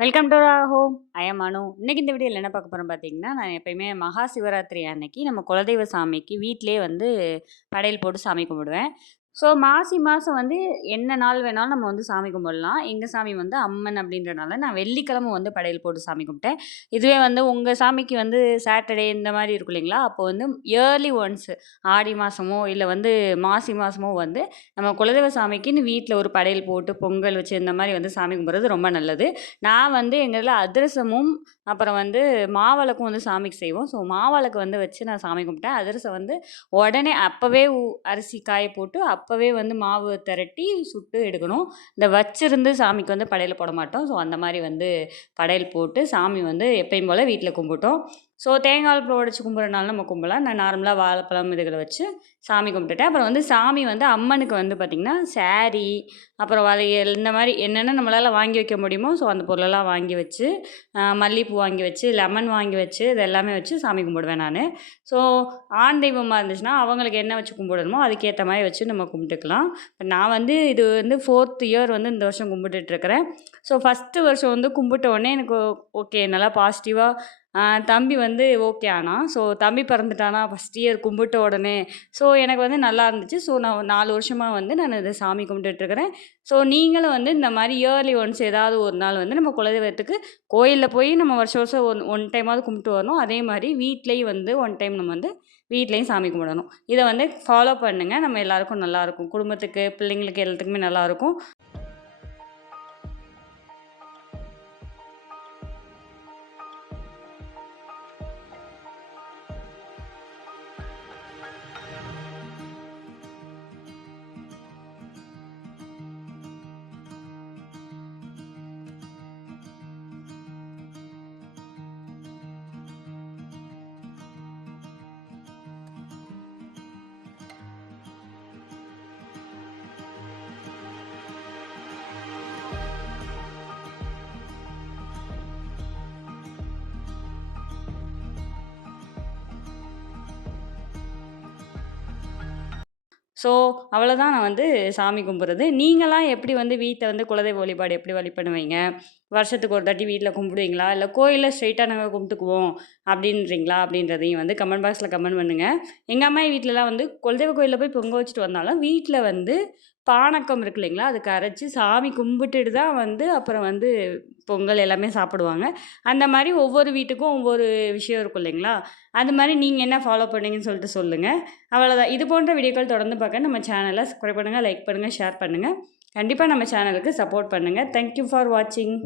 Welcome to home. I am Anu. இன்னைக்கு இந்த வீடியோவில் என்ன பார்க்க போகிறோம் பார்த்தீங்கன்னா, நான் எப்பயுமே மகா சிவராத்திரி அன்னைக்கு நம்ம குலதெய்வ சாமிக்கு வீட்டிலேயே வந்து படையல் போட்டு சாமி கும்பிடுவேன். ஸோ மாசி மாதம் வந்து என்ன நாள் வேணாலும் நம்ம வந்து சாமி கும்பிடலாம். எங்கள் சாமி வந்து அம்மன் அப்படின்றனால நான் வெள்ளிக்கிழமை வந்து படையல் போட்டு சாமி கும்பிட்டேன். இதுவே வந்து உங்கள் சாமிக்கு வந்து சாட்டர்டே இந்த மாதிரி இருக்கும் இல்லைங்களா? அப்போ வந்து இயர்லி ஒன்ஸ் ஆடி மாதமோ இல்லை வந்து மாசி மாதமோ வந்து நம்ம குலதெய்வ சாமிக்குன்னு வீட்டில் ஒரு படையல் போட்டு பொங்கல் வச்சு இந்த மாதிரி வந்து சாமி கும்பிட்றது ரொம்ப நல்லது. நான் வந்து எங்கள் இதில் அதிரசமும் அப்புறம் வந்து மாவிளக்கும் வந்து சாமிக்கு செய்வோம். ஸோ மாவிளக்கு வந்து வச்சு நான் சாமி கும்பிட்டேன். அதிரசம் வந்து உடனே அப்போவே அரிசி காய போட்டு அப்போவே வந்து மாவு திரட்டி சுட்டு எடுக்கணும். இந்த வச்சிருந்து சாமிக்கு வந்து படையல் போட மாட்டோம். ஸோ அந்த மாதிரி வந்து படையல் போட்டு சாமி வந்து எப்பயும் போல் வீட்டில் கும்பிட்டோம். ஸோ தேங்காய் பழம் உடைச்சு கும்பிட்றனால நம்ம கும்பலாம். நான் நார்மலாக வாழைப்பழம் இதுகளை வச்சு சாமி கும்பிட்டுட்டேன். அப்புறம் வந்து சாமி வந்து அம்மனுக்கு வந்து பார்த்திங்கன்னா சாரீ அப்புறம் வளையல் இந்த மாதிரி என்னென்ன நம்மளால் வாங்கி வைக்க முடியுமோ ஸோ அந்த பொருளெல்லாம் வாங்கி வச்சு மல்லிகைப்பூ வாங்கி வச்சு லெமன் வாங்கி வச்சு இது எல்லாமே வச்சு சாமி கும்பிடுவேன் நான். ஸோ ஆண் தெய்வமாக இருந்துச்சுன்னா அவங்களுக்கு என்ன வச்சு கும்பிடணுமோ அதுக்கேற்ற மாதிரி வச்சு நம்ம கும்பிட்டுக்கலாம். நான் வந்து இது வந்து 4th இயர் வந்து இந்த வருஷம் கும்பிட்டுட்ருக்கிறேன். ஸோ ஃபஸ்ட்டு வருஷம் வந்து கும்பிட்ட உடனே எனக்கு ஓகே நல்லா பாசிட்டிவாக தம்பி வந்து ஓகே ஆனான். ஸோ தம்பி பிறந்துட்டானா ஃபஸ்ட் இயர் கும்பிட்ட உடனே. ஸோ எனக்கு வந்து நல்லா இருந்துச்சு. ஸோ நான் 4 வருஷமாக வந்து நான் இது சாமி கும்பிட்டுட்ருக்கிறேன். ஸோ நீங்களும் வந்து இந்த மாதிரி இயர்லி ஒன்ஸ் ஏதாவது ஒரு நாள் வந்து நம்ம குலதெய்வத்துக்கு கோயிலில் போய் நம்ம வருஷம் வருஷம் ஒன் டைமாவது கும்பிட்டு வரணும். அதே மாதிரி வீட்லேயும் வந்து ஒன் டைம் நம்ம வந்து வீட்லேயும் சாமி கும்பிடணும். இதை வந்து ஃபாலோ பண்ணுங்கள். நம்ம எல்லாருக்கும் நல்லாயிருக்கும். குடும்பத்துக்கு பிள்ளைங்களுக்கு எல்லாத்துக்குமே நல்லாயிருக்கும். ஸோ அவ்வளோதான் நான் வந்து சாமி கும்பிட்றது. நீங்களாம் எப்படி வந்து வீட்டை வந்து குலதெய்வ வழிபாடு எப்படி வழிபடுவீங்க? வருஷத்துக்கு ஒரு தாட்டி வீட்டில் கும்பிடுவீங்களா? இல்லை கோயிலில் ஸ்ட்ரெயிட்டாக நாங்கள் கும்பிட்டுக்குவோம் அப்படின்றீங்களா? அப்படின்றதையும் வந்து கமெண்ட் பாக்ஸில் கமெண்ட் பண்ணுங்கள். எங்கள் அம்மா வீட்டிலலாம் வந்து குலதெய்வ கோயிலில் போய் பொங்க வச்சுட்டு வந்தாலும் வீட்டில் வந்து பானக்கம் இருக்கு இல்லைங்களா? அது கரைச்சி சாமி கும்பிட்டுட்டு தான் வந்து அப்புறம் வந்து பொங்கல் எல்லாமே சாப்பிடுவாங்க. அந்த மாதிரி ஒவ்வொரு வீட்டுக்கும் ஒவ்வொரு விஷயம் இருக்கும் இல்லைங்களா? அது மாதிரி நீங்கள் என்ன ஃபாலோ பண்ணீங்கன்னு சொல்லிட்டு சொல்லுங்கள். அவ்வளோதான். இது போன்ற வீடியோக்கள் தொடர்ந்து பார்க்க நம்ம சேனலை சப்ஸ்கிரைப் பண்ணுங்கள், லைக் பண்ணுங்கள், ஷேர் பண்ணுங்கள். கண்டிப்பாக நம்ம சேனலுக்கு சப்போர்ட் பண்ணுங்கள். தேங்க் யூ ஃபார் வாட்சிங்.